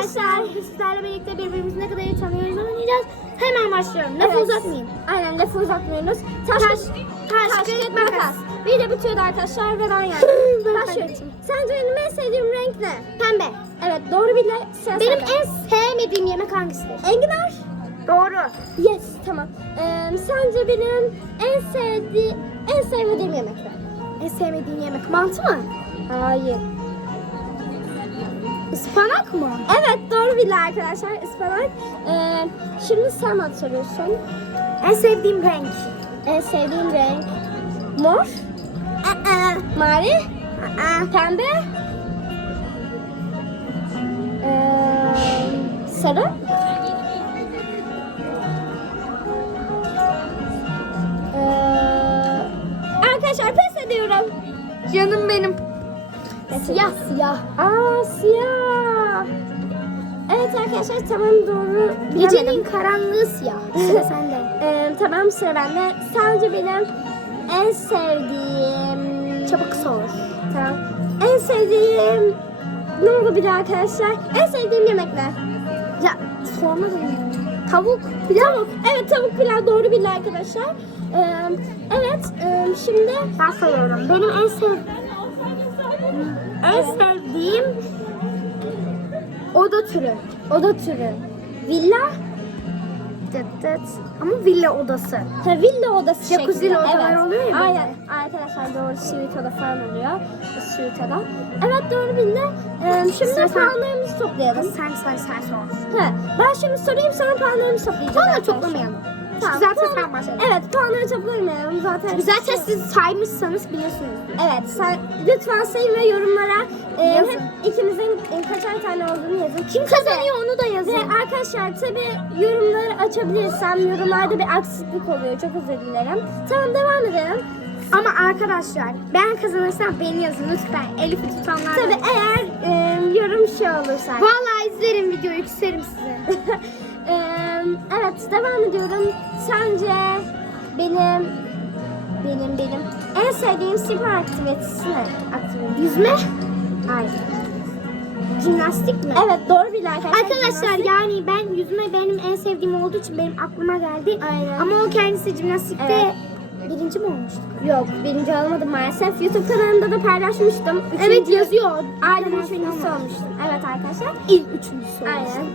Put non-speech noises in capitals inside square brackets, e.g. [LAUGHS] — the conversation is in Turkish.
arkadaşlar sizlerle birlikte birbirimizi ne kadar iyi tanıyoruz oynayacağız. Hemen başlıyorum. Lafı Evet. uzatmayayım. Aynen lafı uzatmıyoruz. Taş, Taş, taş, taş, kağıt, makas. makas. Bir de bitiyordu arkadaşlar ve ben yani. [LAUGHS] Başlıyorum. Sence benim en sevdiğim renk ne? Pembe. Evet doğru bile. Benim sende. en sevmediğim yemek hangisidir? Enginar. Doğru. Yes tamam. Ee, sence benim en sevdiğim en sevmediğim yemek ne? En sevmediğim yemek mantı mı? Hayır. Ispanak mı? Evet doğru bildi arkadaşlar ıspanak. Ee, şimdi sen bana soruyorsun. En sevdiğim renk. En sevdiğim renk mor, Aa, mavi, aa. pembe, ee, sarı. Ee, arkadaşlar pes ediyorum. Canım benim. Siyah siyah. Aa siyah. Evet arkadaşlar tamam doğru. Gecenin karanlığı siyah. [LAUGHS] Sıra sende. Ee, tamam sıra bende. Sence benim en sevdiğim... Çabuk sor. Tamam. En sevdiğim... Ne oldu bir arkadaşlar? En sevdiğim yemek ne? Ya sormadın mı? Tavuk. Pilav. Evet tavuk pilav doğru bildi arkadaşlar. Ee, evet e, şimdi... Ben sayıyorum. Benim en sev en sevdiğim oda türü. Oda türü. Villa. Dıt dıt. Ama villa odası. Ha, villa odası Jacuzzi'li şeklinde. odalar oluyor ya. Aynen. Arkadaşlar doğru suite oda falan oluyor. Suite oda. Evet doğru bildi. Ee, şimdi sen. puanlarımızı toplayalım. Sen sen sen sor. Ha, ben şimdi sorayım sonra puanlarımızı toplayacağız. Puanları toplamayalım. Tamam, Zaten puan- sen başladın. Evet puanları toplamayalım zaten. Çünkü zaten siz saymışsanız biliyorsunuz. Evet sen lütfen sayın ve yorumlara e, Yazın. hep ikimizin e, kaçar tane olduğunu yazın. Kim kazanıyor onu da Ve yazın. arkadaşlar tabi yorumları açabilirsem yorumlarda bir aksaklık oluyor. Çok özür dilerim. Tamam devam edelim. Ama arkadaşlar ben kazanırsam beni yazın lütfen. Elif'i tutanlar. Tabi eğer e, yorum şey olursa. Vallahi izlerim videoyu küserim size. [LAUGHS] Evet devam ediyorum. Sence benim benim benim en sevdiğim spor aktivitesi ne? Aktivite. Yüzme. Hayır. Jimnastik mi? Evet doğru bir arkadaşlar. Arkadaşlar yani ben yüzme benim en sevdiğim olduğu için benim aklıma geldi. Aynen. Ama o kendisi jimnastikte Evet. birinci mi olmuştu? Yok birinci olamadım maalesef. YouTube kanalımda da paylaşmıştım. Evet Üçüncü- yazıyor. Aynen üçüncüsü olmuştum. Evet arkadaşlar. İlk üçüncüsü olmuştu. Aynen.